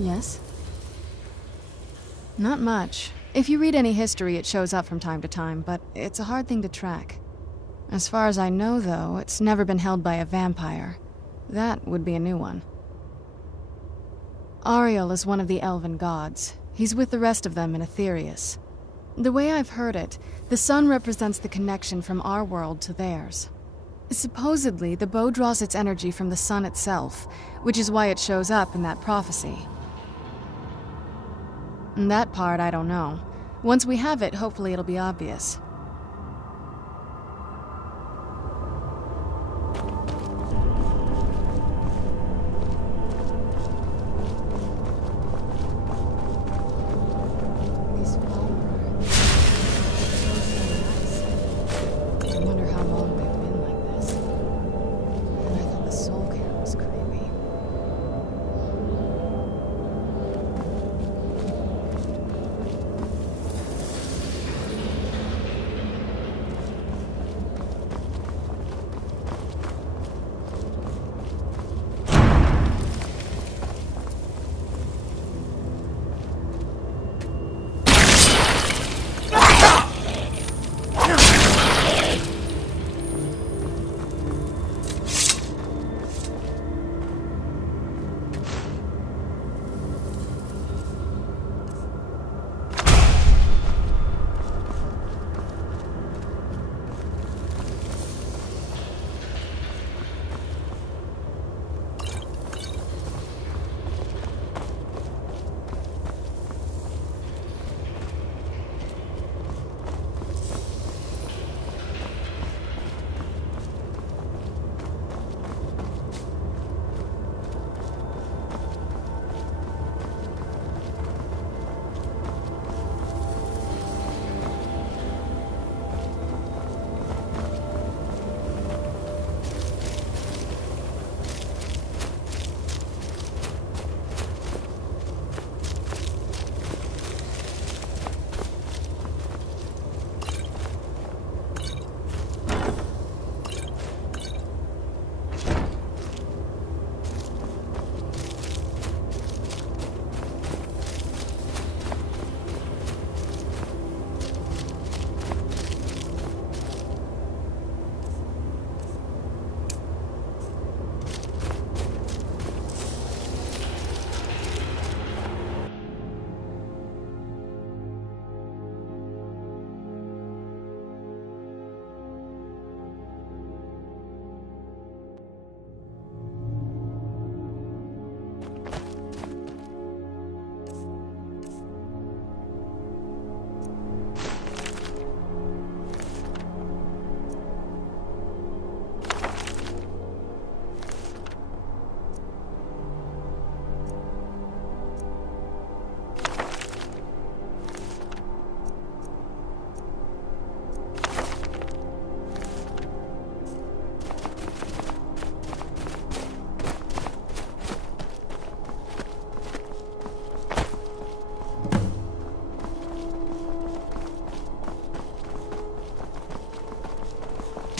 Yes? Not much. If you read any history, it shows up from time to time, but it's a hard thing to track. As far as I know, though, it's never been held by a vampire. That would be a new one. Ariel is one of the elven gods. He's with the rest of them in Aetherius. The way I've heard it, the sun represents the connection from our world to theirs. Supposedly, the bow draws its energy from the sun itself, which is why it shows up in that prophecy. And that part, I don't know. Once we have it, hopefully it'll be obvious.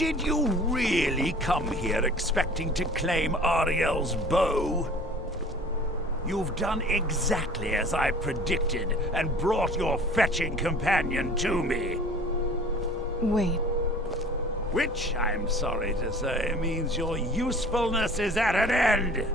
Did you really come here expecting to claim Ariel's bow? You've done exactly as I predicted and brought your fetching companion to me. Wait. Which, I'm sorry to say, means your usefulness is at an end.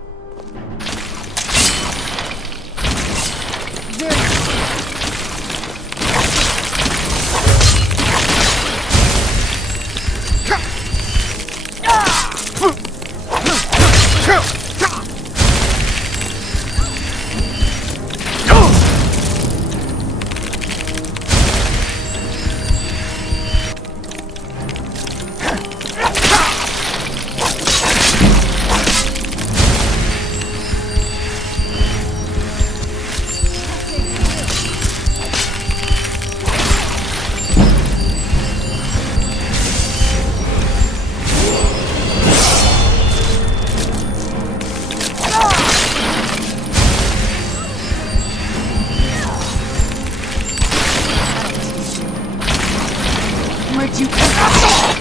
Where'd you come from?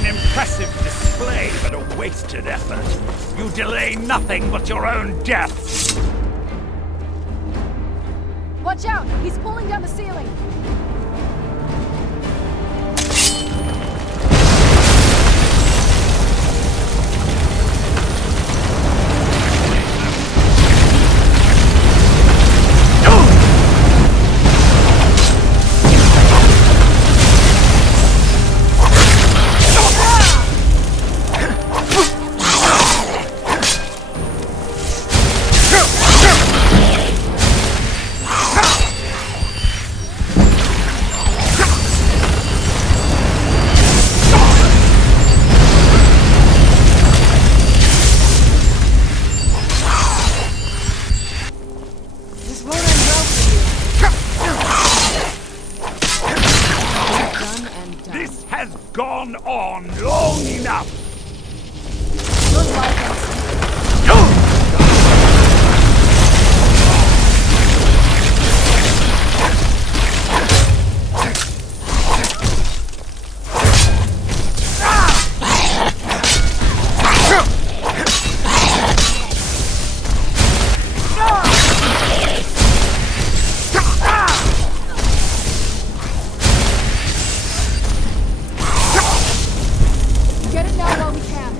An impressive display, but a wasted effort. You delay nothing but your own death. Watch out! He's pulling down the ceiling! This has gone on long enough! Look like it. Get it now while we can.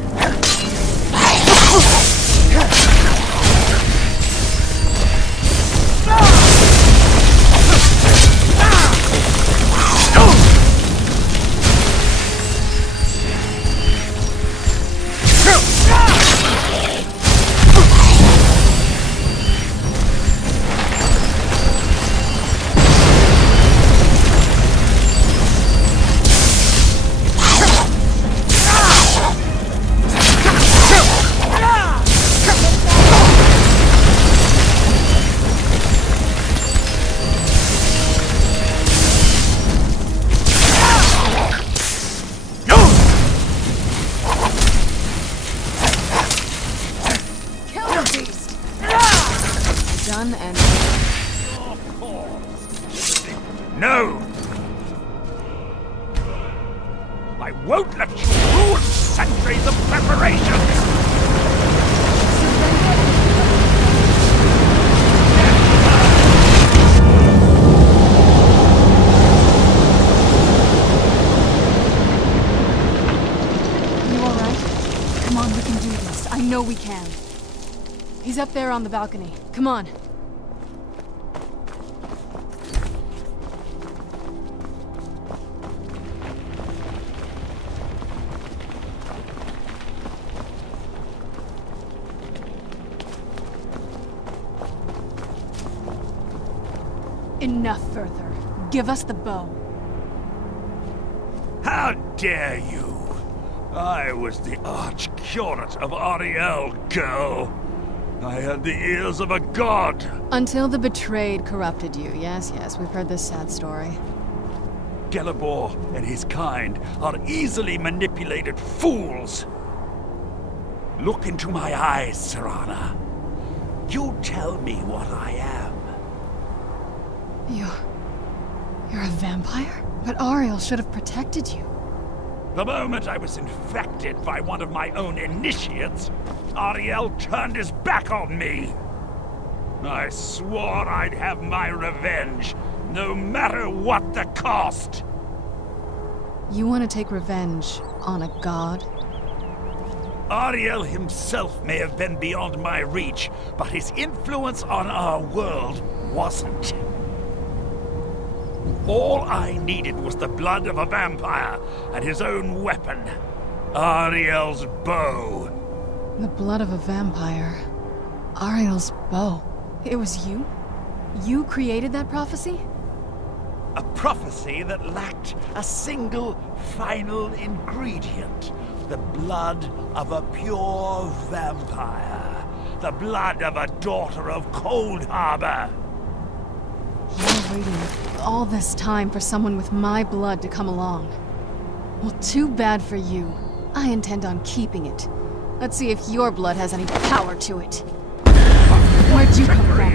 Done and... No! I won't let you ruin centuries of preparation! You alright? Come on, we can do this. I know we can. He's up there on the balcony. Come on. Enough further. Give us the bow. How dare you! I was the arch-curate of Ariel, girl. I had the ears of a god. Until the betrayed corrupted you. Yes, yes, we've heard this sad story. Gelebor and his kind are easily manipulated fools. Look into my eyes, Serana. You tell me what I am. You're a vampire? But Ariel should have protected you. The moment I was infected by one of my own initiates, Ariel turned his back on me. I swore I'd have my revenge, no matter what the cost. You want to take revenge on a god? Ariel himself may have been beyond my reach, but his influence on our world wasn't. All I needed was the blood of a vampire and his own weapon, Ariel's bow. The blood of a vampire. Ariel's bow. It was you? You created that prophecy? A prophecy that lacked a single final ingredient. The blood of a pure vampire. The blood of a daughter of Cold Harbor. You're waiting all this time for someone with my blood to come along. Well, too bad for you. I intend on keeping it. Let's see if your blood has any power to it. Where'd you come from?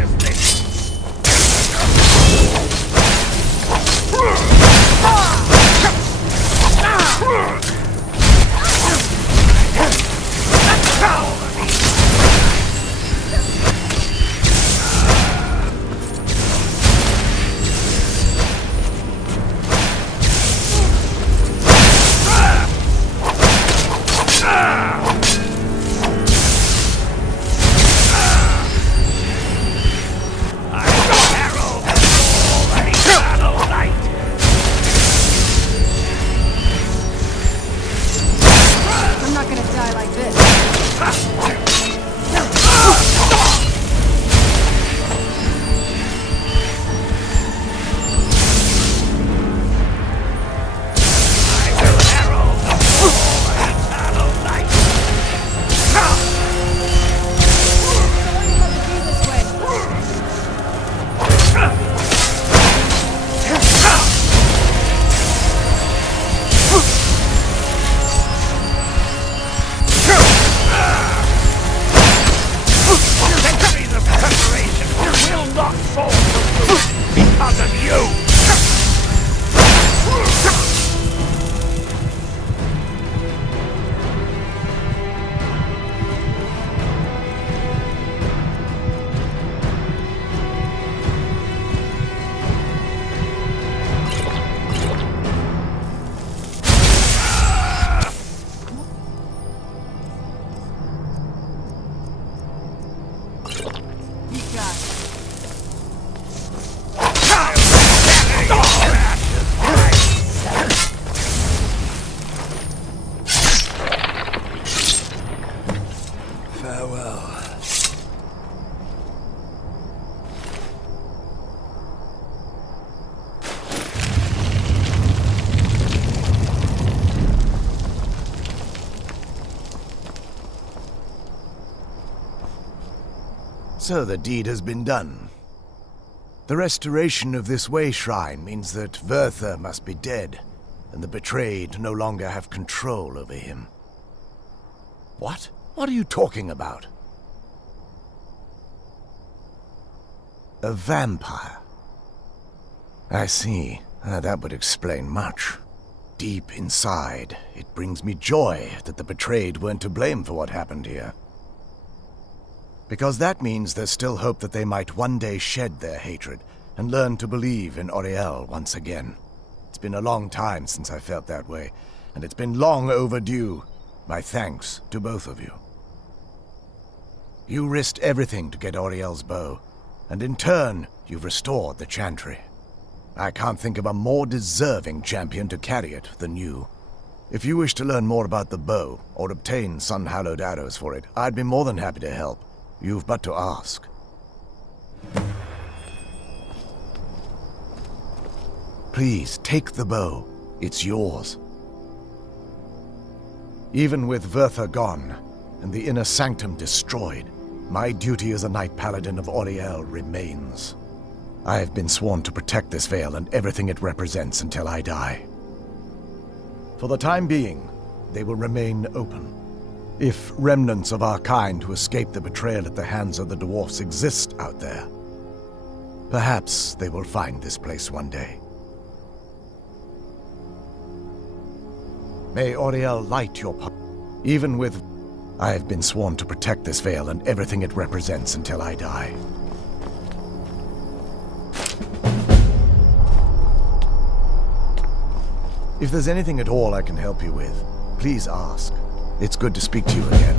So the deed has been done. The restoration of this way shrine means that Vyrthur must be dead, and the betrayed no longer have control over him. What? What are you talking about? A vampire. I see. That would explain much. Deep inside, it brings me joy that the betrayed weren't to blame for what happened here. Because that means there's still hope that they might one day shed their hatred and learn to believe in Auriel once again. It's been a long time since I felt that way, and it's been long overdue. My thanks to both of you. You risked everything to get Auriel's bow, and in turn, you've restored the Chantry. I can't think of a more deserving champion to carry it than you. If you wish to learn more about the bow, or obtain sun-hallowed arrows for it, I'd be more than happy to help. You've but to ask. Please, take the bow. It's yours. Even with Vyrthur gone, and the inner sanctum destroyed, my duty as a Knight Paladin of Auriel remains. I have been sworn to protect this veil and everything it represents until I die. For the time being, they will remain open. If remnants of our kind who escaped the betrayal at the hands of the dwarfs exist out there, perhaps they will find this place one day. May Auriel light your path. Even with... I have been sworn to protect this veil and everything it represents until I die. If there's anything at all I can help you with, please ask. It's good to speak to you again.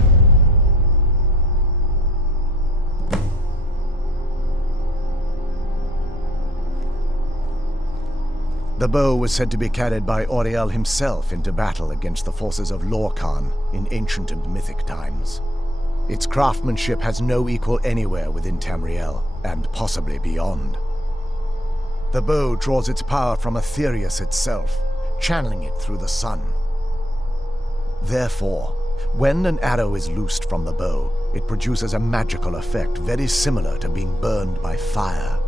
The bow was said to be carried by Auriel himself into battle against the forces of Lorkhan in ancient and mythic times. Its craftsmanship has no equal anywhere within Tamriel, and possibly beyond. The bow draws its power from Aetherius itself, channeling it through the sun. Therefore, when an arrow is loosed from the bow, it produces a magical effect very similar to being burned by fire.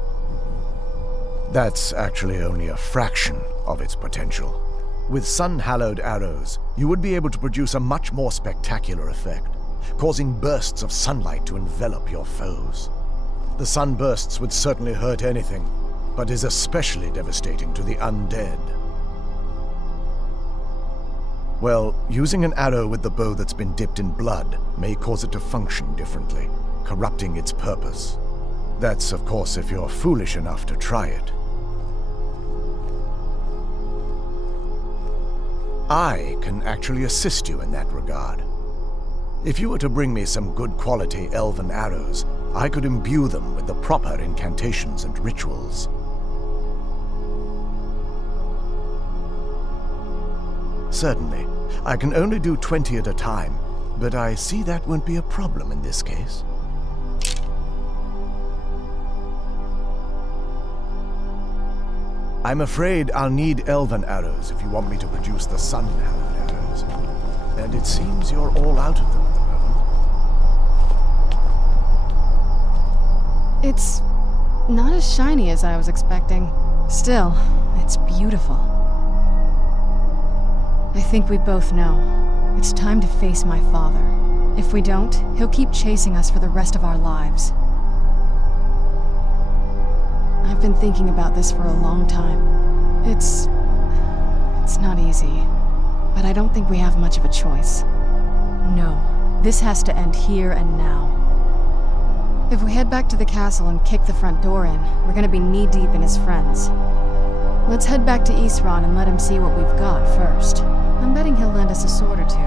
That's actually only a fraction of its potential. With sun-hallowed arrows, you would be able to produce a much more spectacular effect, causing bursts of sunlight to envelop your foes. The sunbursts would certainly hurt anything, but is especially devastating to the undead. Well, using an arrow with the bow that's been dipped in blood may cause it to function differently, corrupting its purpose. That's, of course, if you're foolish enough to try it. I can actually assist you in that regard. If you were to bring me some good quality elven arrows, I could imbue them with the proper incantations and rituals. Certainly. I can only do 20 at a time, but I see that won't be a problem in this case. I'm afraid I'll need elven arrows if you want me to produce the sun-hallowed arrows. And it seems you're all out of them at the moment. It's not as shiny as I was expecting. Still, it's beautiful. I think we both know. It's time to face my father. If we don't, he'll keep chasing us for the rest of our lives. I've been thinking about this for a long time. It's not easy, but I don't think we have much of a choice. No, this has to end here and now. If we head back to the castle and kick the front door in, we're gonna be knee-deep in his friends. Let's head back to Isran and let him see what we've got first. I'm betting he'll lend us a sword or two.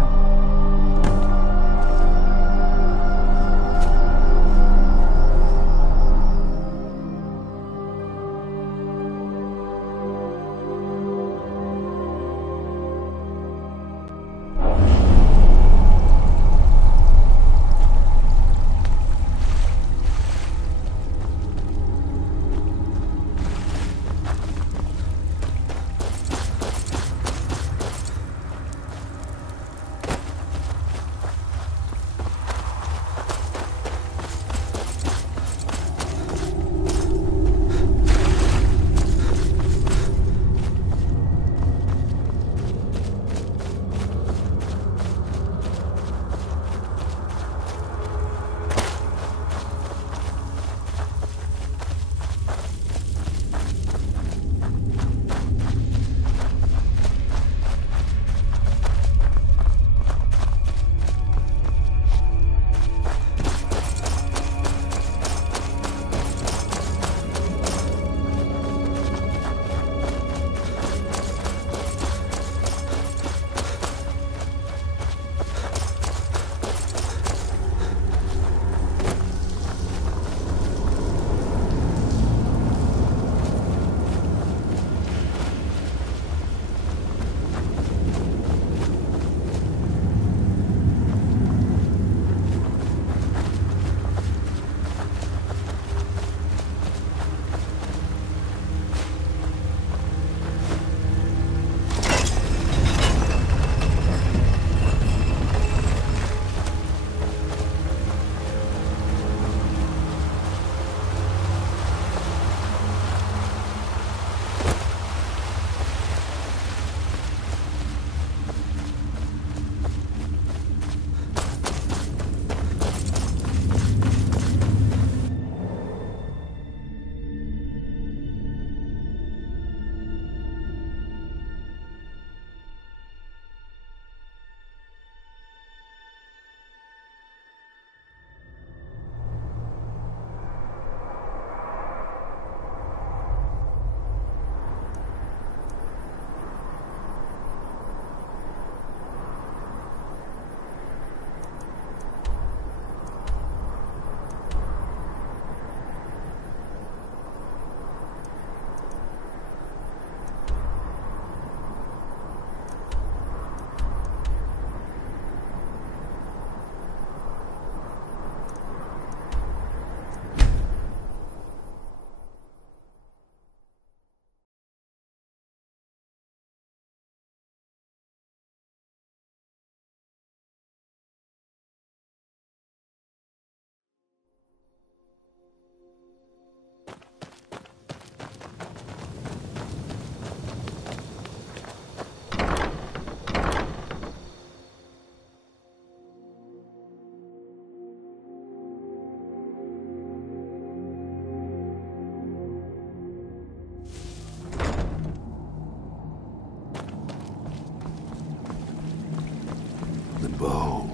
bow.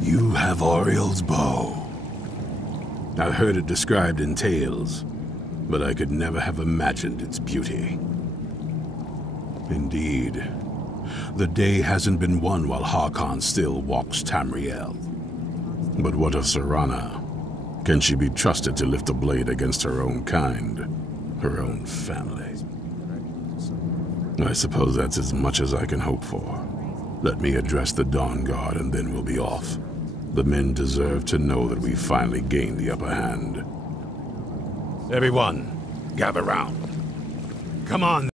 You have Auriel's bow. I've heard it described in tales, but I could never have imagined its beauty. Indeed, the day hasn't been won while Harkon still walks Tamriel. But what of Serana? Can she be trusted to lift a blade against her own kind, her own family? I suppose that's as much as I can hope for. Let me address the Dawn Guard and then we'll be off. The men deserve to know that we finally gained the upper hand. Everyone, gather round. Come on.